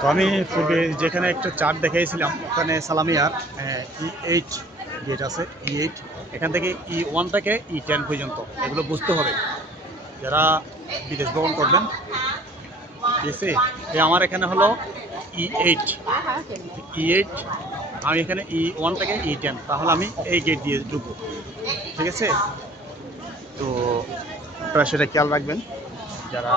তো আমি পূর্বে যেখানে একটা চার্ট দেখাইছিলাম ওখানে সালামিয়ার E8 গেট আছে E8, এখান থেকে E1 থেকে E10 পর্যন্ত এগুলো বুঝতে হবে যারা বিদেশ ভ্রমণ করবেন। ঠিক আছে, আমার এখানে হলো E8, আমি এখানে E1 থেকে E10, তাহলে আমি এই গেট দিয়ে ঢুকবো। ঠিক আছে, তো আপনারা সেটা খেয়াল রাখবেন যারা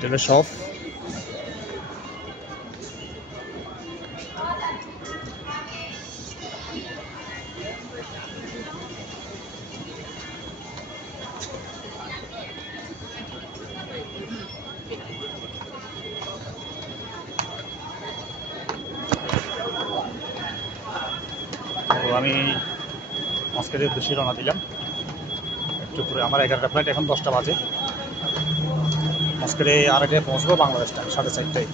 যেটা সব তো আমি মস্কেটের উদ্দেশ্যে রওনা দিলাম একটু পরে। আমার 11টা ফ্লাইট, এখন 10টা বাজে। মস্কেটে আড়াইটায় পৌঁছবো, বাংলাদেশ টাইম 4:30টায়।